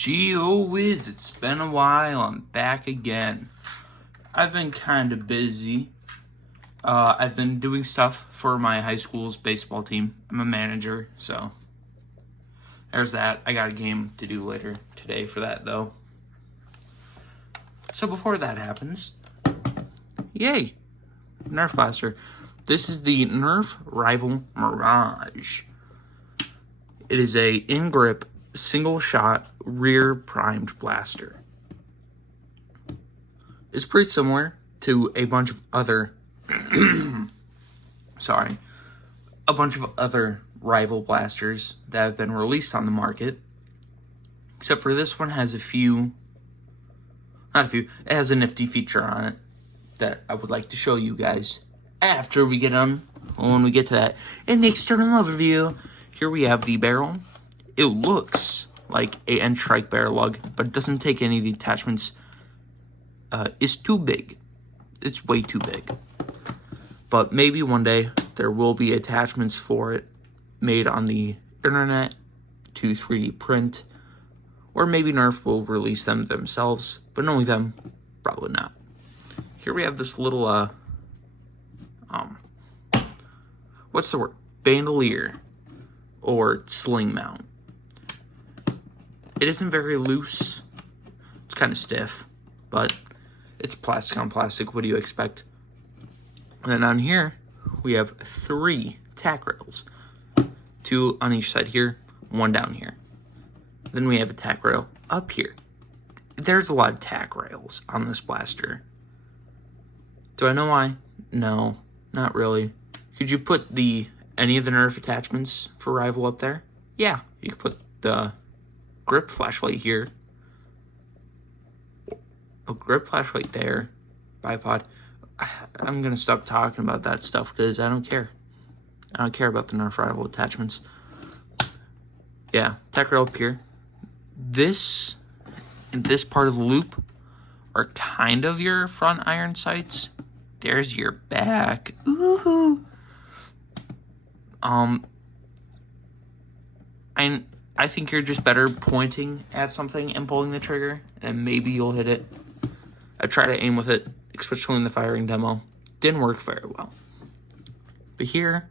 Gee whiz, it's been a while. I'm back again. I've been kind of busy. I've been doing stuff for my high school's baseball team. I'm a manager, so there's that. I got a game to do later today for that, though. So before that happens, yay, Nerf blaster. This is the Nerf Rival Mirage. It is a in-grip, single-shot, rear-primed blaster. It's pretty similar to a bunch of other, a bunch of other rival blasters that have been released on the market. Except for this one has it has a nifty feature on it that I would like to show you guys after we get on, when we get to that. In the external overview, here we have the barrel. It looks like a N-Strike barrel lug, but it doesn't take any of the attachments. It's too big. It's way too big. But maybe one day there will be attachments for it made on the internet to 3D print. Or maybe Nerf will release them themselves, but knowing them, probably not. Here we have this little, what's the word? Bandolier or sling mount. It isn't very loose. It's kind of stiff, but it's plastic on plastic. What do you expect? And then on here, we have 3 tack rails. 2 on each side here, 1 down here. Then we have a tack rail up here. There's a lot of tack rails on this blaster. Do I know why? No, not really. Could you put any of the Nerf attachments for Rival up there? Yeah, you could put the grip flashlight here. A grip flashlight there. Bipod. I'm going to stop talking about that stuff because I don't care. I don't care about the Nerf Rival attachments. Yeah, tack rail up here. This part of the loop are kind of your front iron sights. There's your back. Ooh. I think you're just better pointing at something and pulling the trigger, and maybe you'll hit it. I tried to aim with it, especially in the firing demo. Didn't work very well. But here,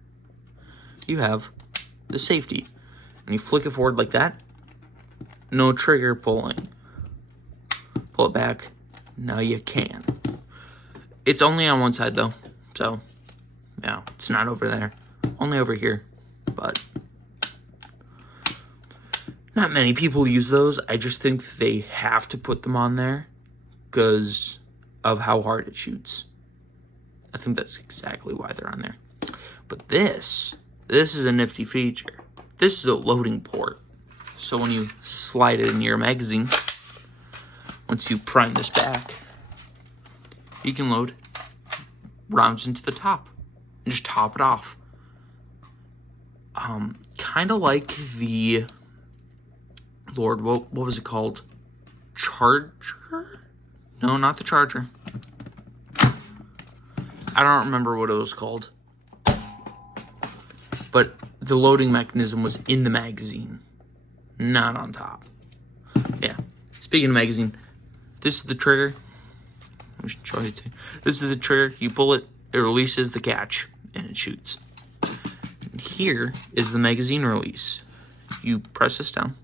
you have the safety. And you flick it forward like that. No trigger pulling. Pull it back. Now you can. It's only on one side, though. So, yeah, it's not over there. Only over here. But not many people use those. I just think they have to put them on there because of how hard it shoots. I think that's exactly why they're on there. But this is a nifty feature. This is a loading port. So when you slide it in your magazine, once you prime this back, you can load rounds into the top and just top it off. Kind of like the, Lord, what was it called? Charger? No, not the Charger. I don't remember what it was called. But the loading mechanism was in the magazine, not on top. Yeah. Speaking of magazine, this is the trigger. Let me show you too. This is the trigger. You pull it, it releases the catch, and it shoots. And here is the magazine release. You press this down.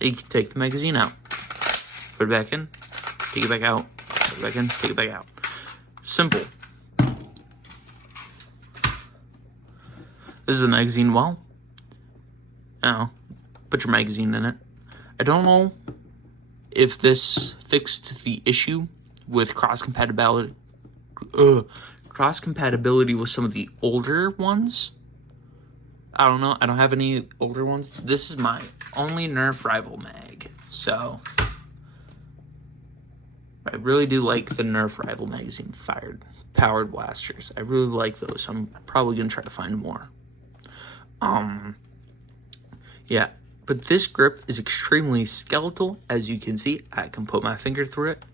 You can take the magazine out. Put it back in. Take it back out. Put it back in. Take it back out. Simple. This is the magazine well. Put your magazine in it. I don't know if this fixed the issue with cross-compatibility with some of the older ones. I don't know. I don't have any older ones. This is my only Nerf Rival mag. So, I really do like the Nerf Rival magazine powered blasters. I really like those. So I'm probably going to try to find more. Yeah, but this grip is extremely skeletal, as you can see. I can put my finger through it.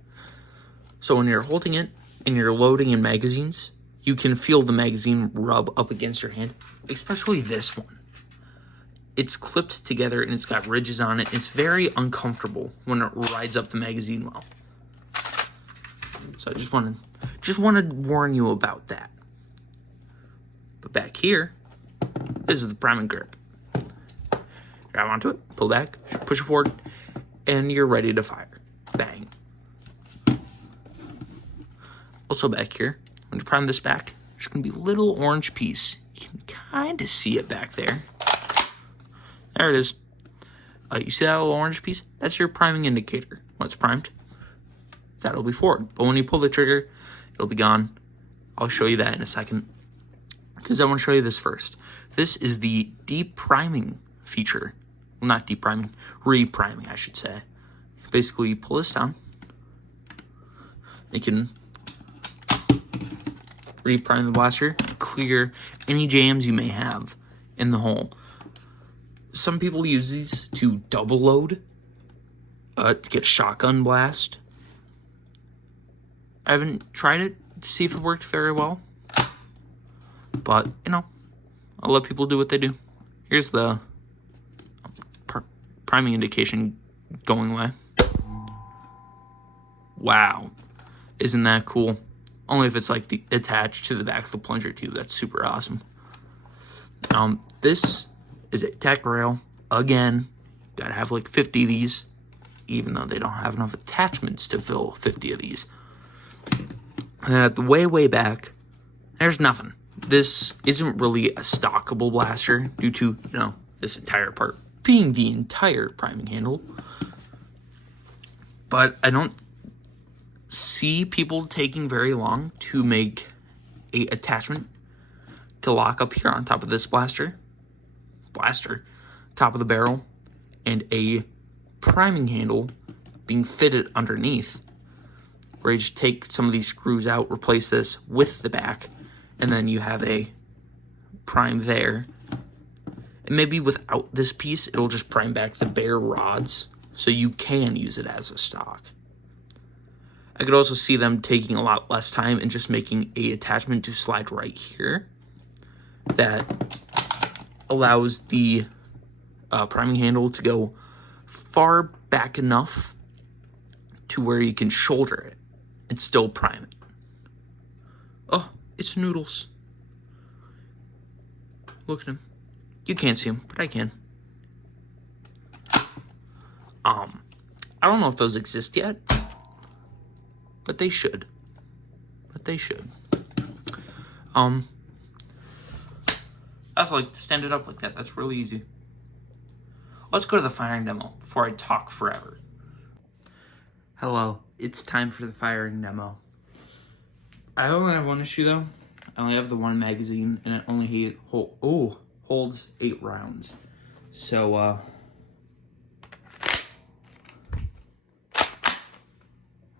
So when you're holding it and you're loading in magazines, you can feel the magazine rub up against your hand, especially this one. it's clipped together and it's got ridges on it. It's very uncomfortable when it rides up the magazine well. So I just wanted to warn you about that. But back here, this is the priming grip. Grab onto it, pull back, push it forward, and you're ready to fire. Bang. Also back here, when you prime this back, there's going to be a little orange piece. You can kind of see it back there. There it is. You see that little orange piece? That's your priming indicator. When it's primed, that'll be forward. But when you pull the trigger, it'll be gone. I'll show you that in a second, because I want to show you this first. This is the deep priming feature. Well, not deep priming, re-priming, I should say. Basically, you pull this down. You can re-prime the blaster, clear any jams you may have in the hole. Some people use these to double load, to get a shotgun blast. I haven't tried it to see if it worked very well, but, you know, I'll let people do what they do. Here's the priming indication going away. Wow. Isn't that cool? Only if it's like attached to the back of the plunger tube. That's super awesome. This is a tech rail. Again, gotta have like 50 of these, even though they don't have enough attachments to fill 50 of these. And then at the way back, there's nothing. This isn't really a stockable blaster due to, you know, this entire part being the entire priming handle. But I don't see people taking very long to make a attachment to lock up here on top of this blaster, top of the barrel, and a priming handle being fitted underneath, where you just take some of these screws out, replace this with the back, and then you have a prime there. And maybe without this piece, it'll just prime back the bare rods, so you can use it as a stock. I could also see them taking a lot less time and just making a attachment to slide right here that allows the priming handle to go far back enough to where you can shoulder it and still prime it. Oh, it's Noodles. Look at him. You can't see him, but I can. I don't know if those exist yet, but they should. I also like to stand it up like that. That's really easy. Let's go to the firing demo before I talk forever. Hello, it's time for the firing demo. I only have one issue though. I only have the one magazine, and it only holds 8 rounds. So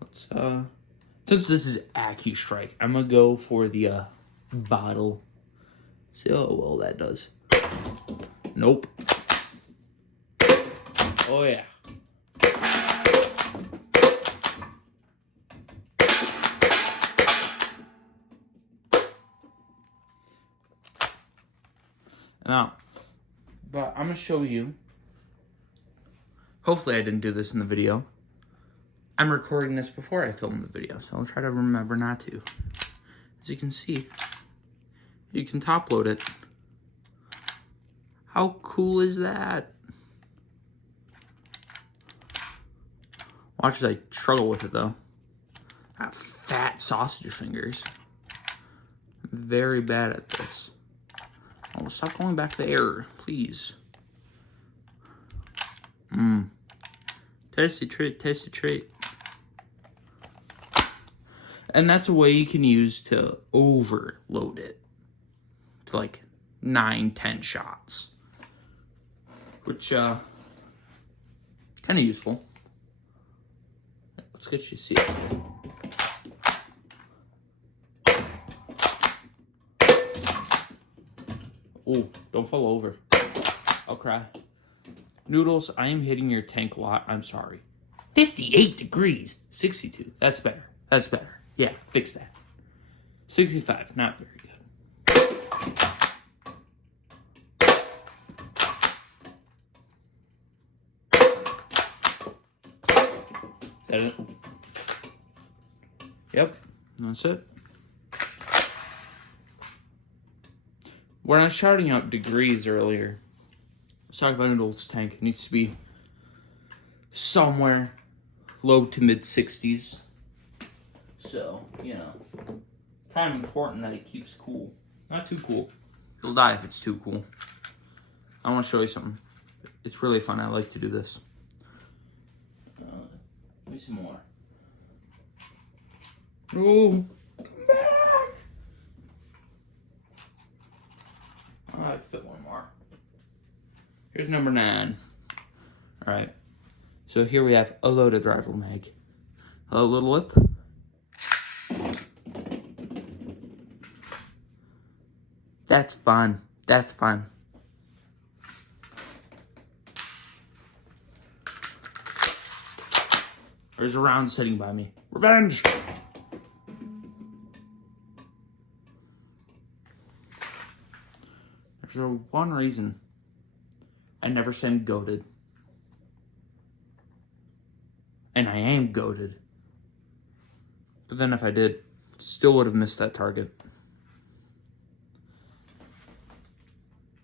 let's since this is AccuStrike, I'm gonna go for the bottle. See how well that does. Nope. Oh yeah. Now, but I'm gonna show you. Hopefully I didn't do this in the video. I'm recording this before I film the video, so I'll try to remember not to. As you can see, you can top load it. How cool is that? Watch as I struggle with it though. I have fat sausage fingers. I'm very bad at this. Oh, stop going back to the error, please. Tasty treat, tasty treat. And that's a way you can use to overload it to like 9-10 shots, which kind of useful. Let's get you to see it. Oh, don't fall over. I'll cry. Noodles, I am hitting your tank a lot. I'm sorry. 58 degrees. 62. That's better. That's better. Yeah, fix that. 65. Not very good. That it? Yep, that's it. When I was shouting out degrees earlier, I was talking about Noodle's tank. It needs to be somewhere low to mid 60s. So, you know, kind of important that it keeps cool. Not too cool. It'll die if it's too cool. I want to show you something. It's really fun. I like to do this. Give me some more. Oh, come back! Oh, I can fit one more. Here's number 9. All right. So here we have a loaded rival mag. A little lip. That's fun. That's fun. There's a round sitting by me. Revenge! There's one reason I never said goated. And I am goated. But then if I did, still would have missed that target.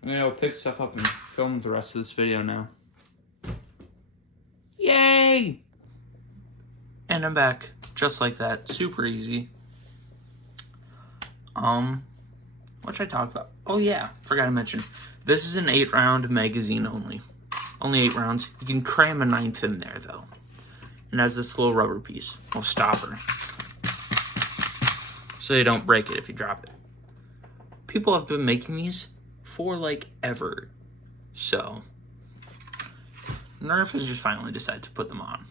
I'm gonna go pick stuff up and film the rest of this video now. Yay! And I'm back, just like that. Super easy. What should I talk about? Oh yeah, forgot to mention. This is an 8-round magazine only. Only 8 rounds. You can cram a 9th in there though. And has this little rubber piece, little stopper. So you don't break it if you drop it. People have been making these for like ever. So Nerf has just finally decided to put them on.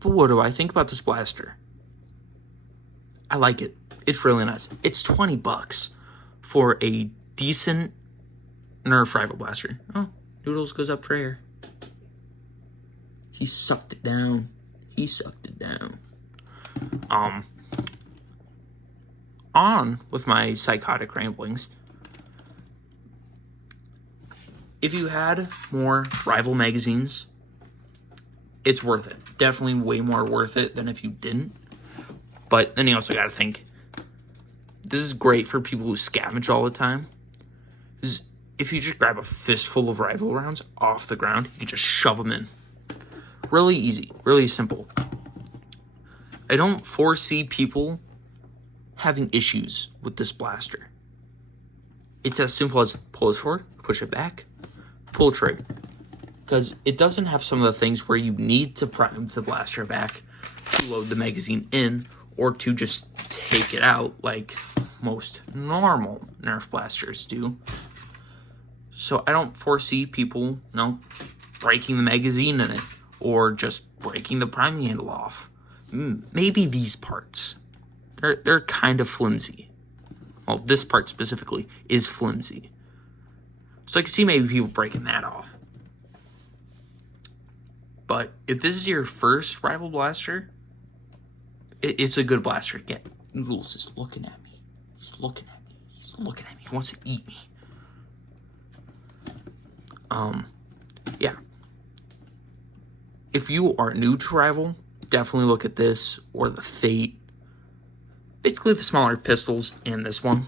But what do I think about this blaster? I like it. It's really nice. It's $20 for a decent Nerf rival blaster. Oh, Noodles goes up for air. He sucked it down. He sucked it down. On with my psychotic ramblings. If you had more rival magazines, it's worth it. Definitely way more worth it than if you didn't. But then you also got to think, this is great for people who scavenge all the time. Because if you just grab a fistful of rival rounds off the ground, you can just shove them in. Really easy, really simple. I don't foresee people having issues with this blaster. It's as simple as pull it forward, push it back, pull trigger. Because it doesn't have some of the things where you need to prime the blaster back to load the magazine in or to just take it out like most normal Nerf blasters do. So I don't foresee people, breaking the magazine in it or just breaking the priming handle off. Maybe these parts. They're kind of flimsy. Well, this part specifically is flimsy. So I can see maybe people breaking that off. But if this is your first rival blaster, it's a good blaster to get. Noodles is looking at me. He's looking at me. He's looking at me. He wants to eat me. Yeah. If you are new to rival, definitely look at this or the Fate. Basically the smaller pistols and this one.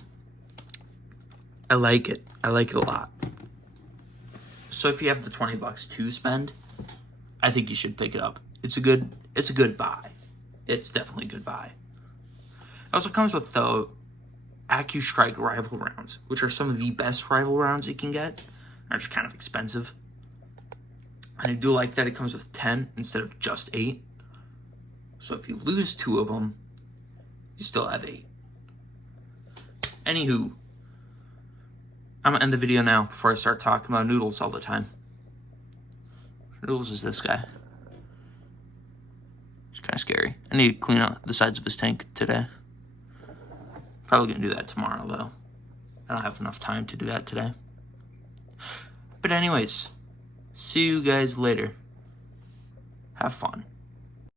I like it. I like it a lot. So if you have the $20 to spend, I think you should pick it up. It's a good buy. It's definitely a good buy. It also comes with the AccuStrike rival rounds, which are some of the best rival rounds you can get. They're just kind of expensive. And I do like that it comes with 10 instead of just 8. So if you lose 2 of them, you still have 8. Anywho, I'm going to end the video now before I start talking about Noodles all the time. Noodles is this guy. It's kind of scary. I need to clean out the sides of his tank today. Probably going to do that tomorrow, though. I don't have enough time to do that today. But anyways, see you guys later. Have fun.